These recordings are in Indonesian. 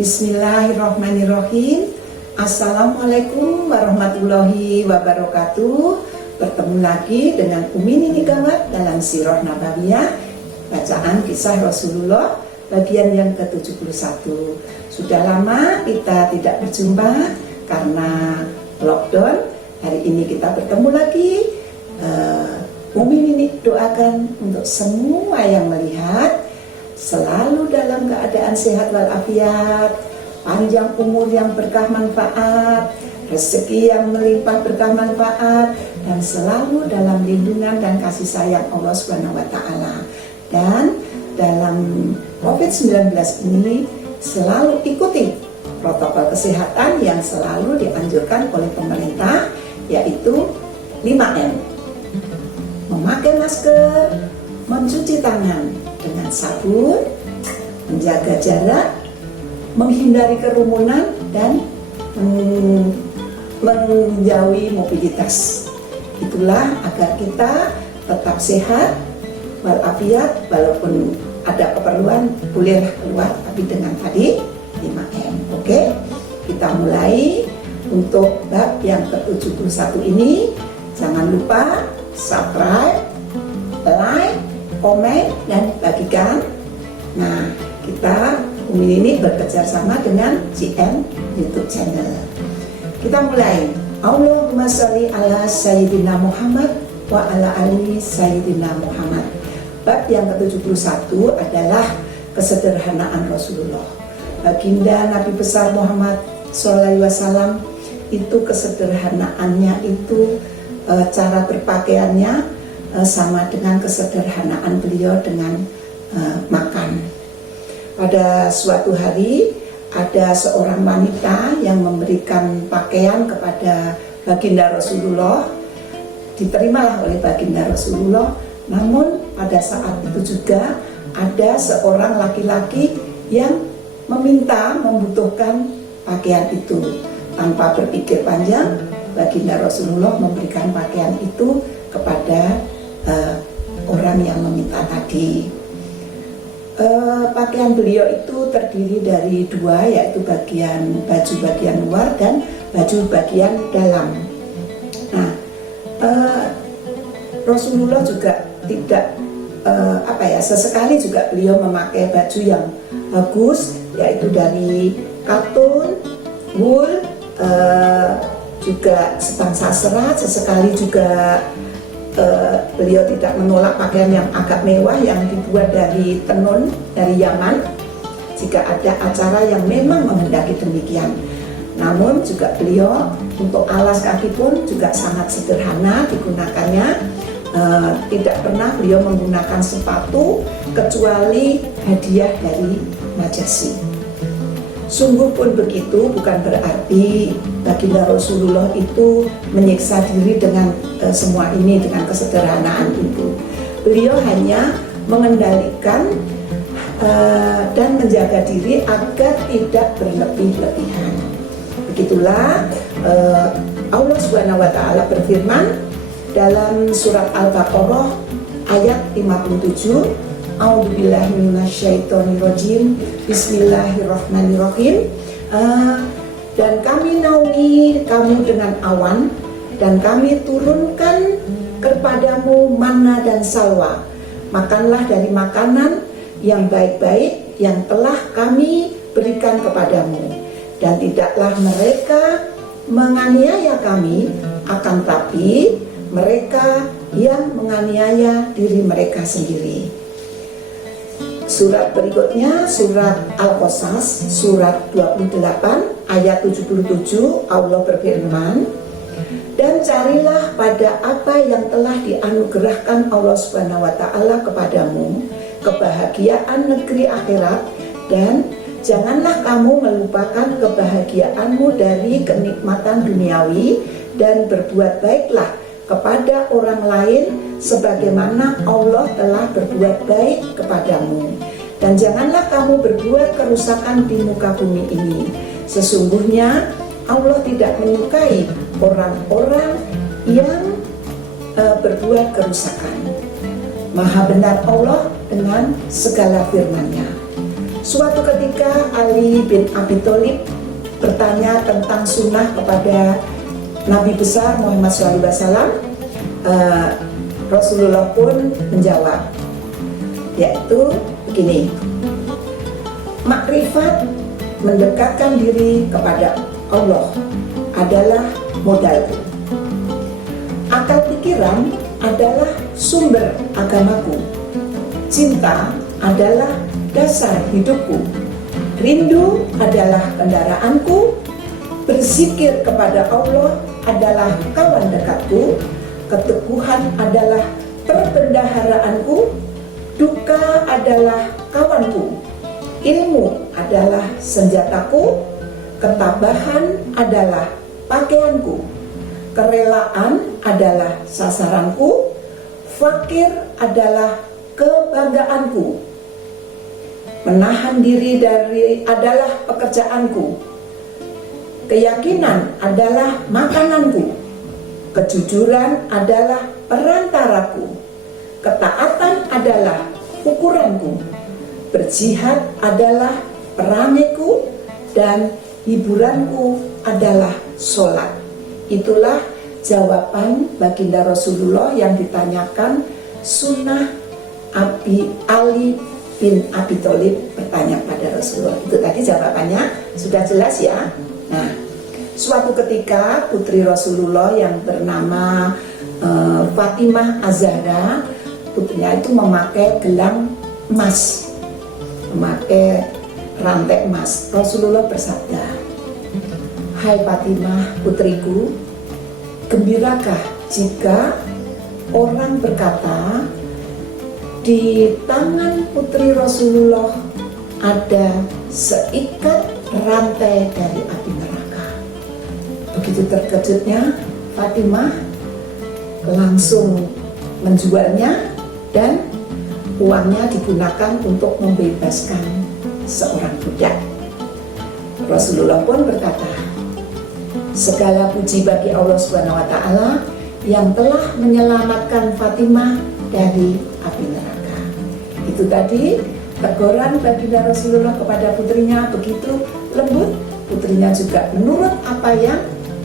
Bismillahirrahmanirrahim. Assalamualaikum warahmatullahi wabarakatuh. Bertemu lagi dengan Umi Nini Gawat dalam Sirah Nabawiyah, bacaan kisah Rasulullah bagian yang ke-71. Sudah lama kita tidak berjumpa karena lockdown. Hari ini kita bertemu lagi. Umi Nini doakan untuk semua yang melihat selalu dalam keadaan sehat walafiat, panjang umur yang berkah manfaat, rezeki yang melimpah berkah manfaat, dan selalu dalam lindungan dan kasih sayang Allah Subhanahu wa Ta'ala. Dan dalam COVID-19 ini selalu ikuti protokol kesehatan yang selalu dianjurkan oleh pemerintah, yaitu 5M. Memakai masker, mencuci tangan dengan sabun, menjaga jarak, menghindari kerumunan, dan menjauhi mobilitas. Itulah agar kita tetap sehat walafiat, walaupun ada keperluan bolehlah keluar, tapi dengan tadi 5M. Oke, kita mulai untuk bab yang ke-71 ini. Jangan lupa subscribe, like, komen, dan bagikan. Nah, kita Umi Nini bekerja sama dengan GM YouTube channel. Kita mulai. Allahumma sholli ala Sayyidina Muhammad wa ala ali Sayyidina Muhammad. Bab yang ke-71 adalah kesederhanaan Rasulullah. Baginda Nabi besar Muhammad SAW itu kesederhanaannya itu cara berpakaiannya sama dengan kesederhanaan beliau dengan makan. Pada suatu hari ada seorang wanita yang memberikan pakaian kepada baginda Rasulullah. Diterimalah oleh baginda Rasulullah. Namun pada saat itu juga ada seorang laki-laki yang membutuhkan pakaian itu. Tanpa berpikir panjang, baginda Rasulullah memberikan pakaian itu kepada orang yang meminta tadi. Pakaian beliau itu terdiri dari dua, yaitu baju bagian luar dan baju bagian dalam. Nah, Rasulullah juga tidak sesekali juga beliau memakai baju yang bagus, yaitu dari katun, wool, juga sebangsa serat. Sesekali juga beliau tidak menolak pakaian yang agak mewah yang dibuat dari tenun dari Yaman jika ada acara yang memang menghendaki demikian. Namun juga beliau untuk alas kaki pun juga sangat sederhana digunakannya. Tidak pernah beliau menggunakan sepatu kecuali hadiah dari Najasyi. Sungguh pun begitu, bukan berarti baginda Rasulullah itu menyiksa diri dengan semua ini, dengan kesederhanaan itu. Beliau hanya mengendalikan dan menjaga diri agar tidak berlebih-lebihan. Begitulah Allah Subhanahu wa Ta'ala berfirman dalam surat Al-Baqarah ayat 57. A'udzubillahi minasyaitonirrajim. Bismillahirrahmanirrahim. Dan kami naungi kamu dengan awan, dan kami turunkan kepadamu manna dan salwa. Makanlah dari makanan yang baik-baik yang telah kami berikan kepadamu, dan tidaklah mereka menganiaya kami, akan tapi mereka yang menganiaya diri mereka sendiri. Surat berikutnya, surat Al-Qasas, surat 28 ayat 77, Allah berfirman, dan carilah pada apa yang telah dianugerahkan Allah Subhanahu wa Ta'ala kepadamu, kebahagiaan negeri akhirat, dan janganlah kamu melupakan kebahagiaanmu dari kenikmatan duniawi, dan berbuat baiklah kepada orang lain sebagaimana Allah telah berbuat baik kepadamu. Dan janganlah kamu berbuat kerusakan di muka bumi ini. Sesungguhnya Allah tidak menyukai orang-orang yang berbuat kerusakan. Maha benar Allah dengan segala firman-Nya. Suatu ketika Ali bin Abi Thalib bertanya tentang sunnah kepada Nabi besar Muhammad SAW. Rasulullah pun menjawab, yaitu begini: makrifat, mendekatkan diri kepada Allah adalah modalku. Akal pikiran adalah sumber agamaku. Cinta adalah dasar hidupku. Rindu adalah kendaraanku. Berzikir kepada Allah adalah kawan dekatku. Keteguhan adalah perbendaharaanku. Duka adalah kawanku. Ilmu adalah senjataku. Ketabahan adalah pakaianku. Kerelaan adalah sasaranku. Fakir adalah kebanggaanku. Menahan diri adalah pekerjaanku. Keyakinan adalah makananku. Kejujuran adalah perantaraku. Ketaatan adalah ukuranku. Berjihad adalah perangiku. Dan hiburanku adalah sholat. Itulah jawaban baginda Rasulullah yang ditanyakan sunnah Ali bin Abi Thalib bertanya pada Rasulullah. Itu tadi jawabannya sudah jelas ya. Nah, suatu ketika putri Rasulullah yang bernama Fatimah Az-Zahra, putrinya itu memakai gelang emas, memakai rantai emas. Rasulullah bersabda, "Hai Fatimah putriku, gembirakah jika orang berkata di tangan putri Rasulullah ada seikat rantai dari api neraka." Begitu terkejutnya Fatimah langsung menjualnya dan uangnya digunakan untuk membebaskan seorang budak. Rasulullah pun berkata, "Segala puji bagi Allah Subhanahu wa taala yang telah menyelamatkan Fatimah dari api neraka." Itu tadi teguran baginda Rasulullah kepada putrinya begitu lembut. Putrinya juga menurut apa yang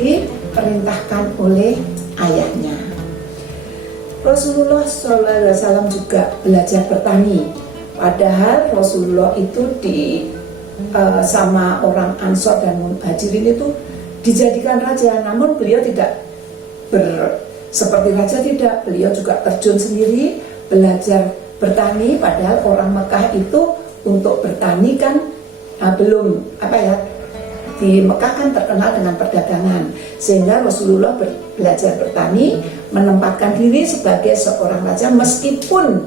diperintahkan oleh ayahnya. Rasulullah SAW juga belajar bertani. Padahal Rasulullah itu sama orang Ansor dan Muhajirin itu dijadikan raja, namun beliau tidak seperti raja, tidak. Beliau juga terjun sendiri belajar bertani. Padahal orang Mekah itu untuk bertani kan belum di Mekah kan terkenal dengan perdagangan, sehingga Rasulullah belajar bertani, menempatkan diri sebagai seorang raja, meskipun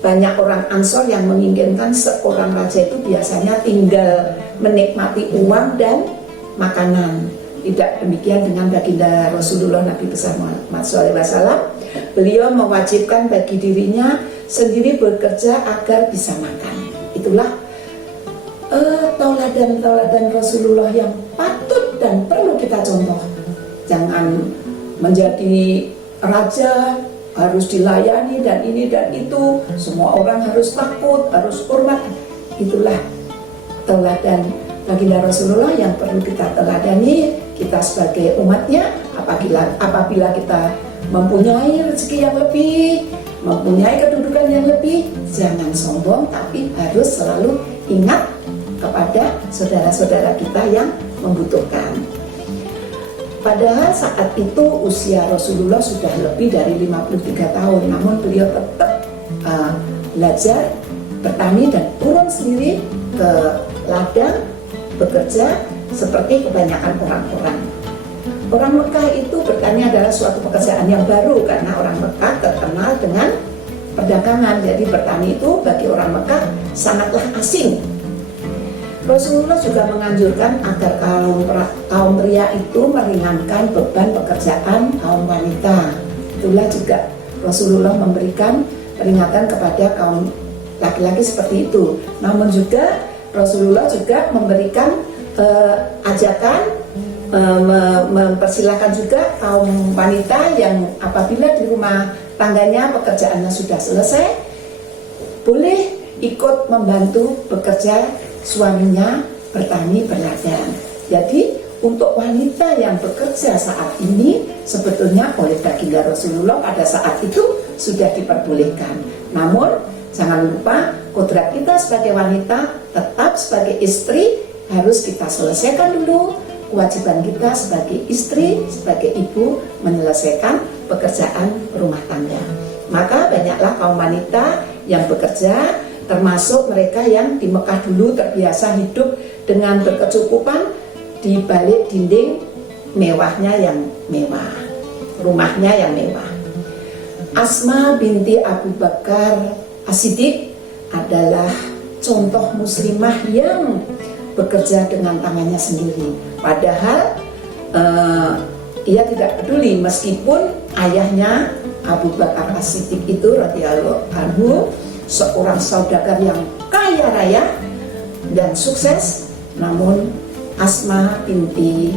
banyak orang Ansor yang menginginkan seorang raja itu biasanya tinggal menikmati uang dan makanan. Tidak demikian dengan baginda Rasulullah Nabi besar Muhammad SAW. Beliau mewajibkan bagi dirinya sendiri bekerja agar bisa makan. Itulah tauladan Rasulullah yang patut dan perlu kita contoh. Jangan menjadi raja harus dilayani dan ini dan itu, semua orang harus takut, harus hormat. Itulah tauladan baginda Rasulullah yang perlu kita teladani, kita sebagai umatnya. Apabila kita mempunyai rezeki yang lebih, mempunyai kedudukan yang lebih, jangan sombong, tapi harus selalu ingat kepada saudara-saudara kita yang membutuhkan. Padahal saat itu usia Rasulullah sudah lebih dari 53 tahun, namun beliau tetap belajar bertani dan turun sendiri ke ladang bekerja seperti kebanyakan orang-orang. Orang Mekah itu bertani adalah suatu pekerjaan yang baru karena orang Mekah terkenal dengan perdagangan. Jadi bertani itu bagi orang Mekah sangatlah asing. Rasulullah juga menganjurkan agar kaum pria itu meringankan beban pekerjaan kaum wanita. Itulah juga Rasulullah memberikan peringatan kepada kaum laki-laki seperti itu. Namun juga Rasulullah juga memberikan ajakan, mempersilahkan juga kaum wanita yang apabila di rumah tangganya pekerjaannya sudah selesai, boleh ikut membantu bekerja suaminya bertani berladang. Jadi untuk wanita yang bekerja saat ini sebetulnya oleh baginda Rasulullah pada saat itu sudah diperbolehkan. Namun jangan lupa kodrat kita sebagai wanita tetap sebagai istri harus kita selesaikan dulu kewajiban kita sebagai istri, sebagai ibu menyelesaikan pekerjaan rumah tangga. Maka banyaklah kaum wanita yang bekerja, termasuk mereka yang di Mekah dulu terbiasa hidup dengan berkecukupan di balik dinding mewahnya yang mewah, rumahnya yang mewah. Asma binti Abu Bakar As-Siddiq adalah contoh muslimah yang bekerja dengan tangannya sendiri. Padahal ia tidak peduli meskipun ayahnya Abu Bakar As-Siddiq itu radhiyallahu anhu seorang saudagar yang kaya raya dan sukses, namun Asma binti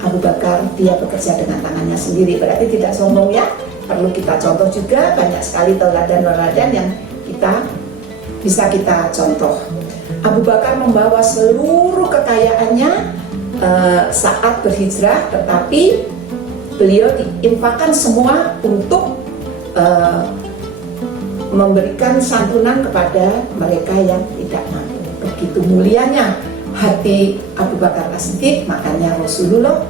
Abu Bakar dia bekerja dengan tangannya sendiri. Berarti tidak sombong ya. Perlu kita contoh juga, banyak sekali tauladan-tauladan yang bisa kita contoh. Abu Bakar membawa seluruh kekayaannya saat berhijrah, tetapi beliau diinfakkan semua untuk memberikan santunan kepada mereka yang tidak mampu. Begitu mulianya hati Abu Bakar As-Siddiq, makanya Rasulullah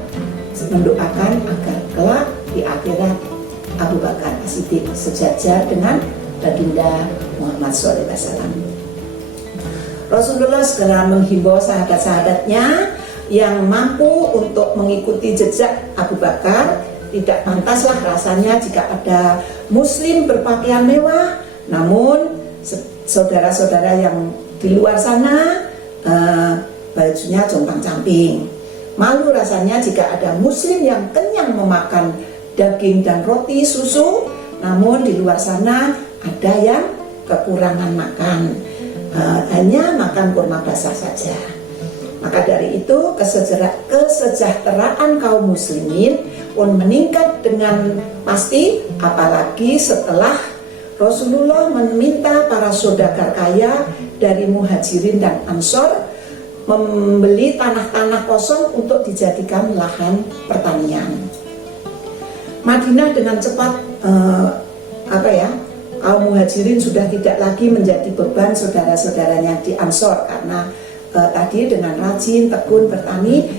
mendoakan agar kelak di akhirat Abu Bakar As-Siddiq sejajar dengan baginda Muhammad SAW. Rasulullah segera menghimbau sahabat-sahabatnya yang mampu untuk mengikuti jejak Abu Bakar. Tidak pantaslah rasanya jika ada muslim berpakaian mewah, namun saudara-saudara yang di luar sana bajunya compang-camping. Malu rasanya jika ada muslim yang kenyang memakan daging dan roti susu, namun di luar sana ada yang kekurangan makan, hanya makan kurma basah saja. Maka dari itu kesejahteraan kaum muslimin pun meningkat dengan pasti, apalagi setelah Rasulullah meminta para saudagar kaya dari Muhajirin dan Ansor membeli tanah-tanah kosong untuk dijadikan lahan pertanian. Madinah dengan cepat kaum Muhajirin sudah tidak lagi menjadi beban saudara-saudaranya di Ansor, karena tadi dengan rajin tekun bertani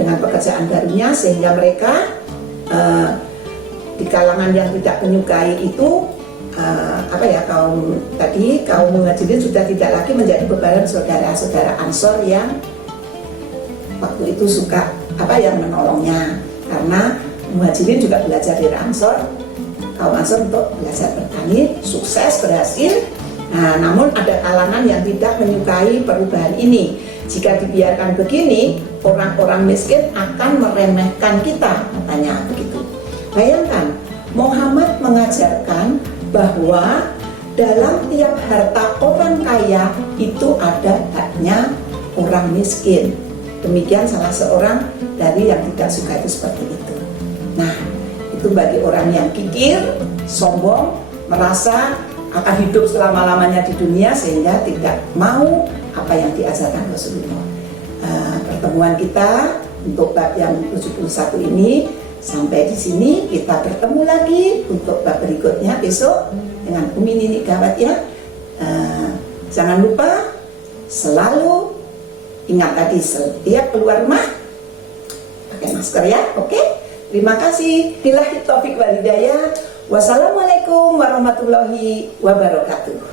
dengan pekerjaan barunya, sehingga mereka di kalangan yang tidak menyukai itu kaum Muhajirin sudah tidak lagi menjadi beban saudara-saudara Ansor yang waktu itu suka menolongnya, karena Muhajirin juga belajar dari Ansor, kaum Ansor untuk belajar bertani, sukses, berhasil. Nah, namun ada kalangan yang tidak menyukai perubahan ini. Jika dibiarkan begini, orang-orang miskin akan meremehkan kita, katanya begitu. Bayangkan, Muhammad mengajarkan bahwa dalam tiap harta orang kaya itu ada haknya orang miskin. Demikian salah seorang dari yang tidak suka itu seperti itu. Nah, itu bagi orang yang kikir, sombong, merasa akan hidup selama-lamanya di dunia sehingga tidak mau apa yang diajarkan Rasulullah. Pertemuan kita untuk bab yang 71 ini sampai di sini. Kita bertemu lagi untuk bab berikutnya besok dengan Umi Nini Gawat ya. Jangan lupa selalu ingat tadi, setiap keluar rumah pakai masker ya. Oke? Terima kasih. Billahi taufik wal hidayah. Wassalamualaikum warahmatullahi wabarakatuh.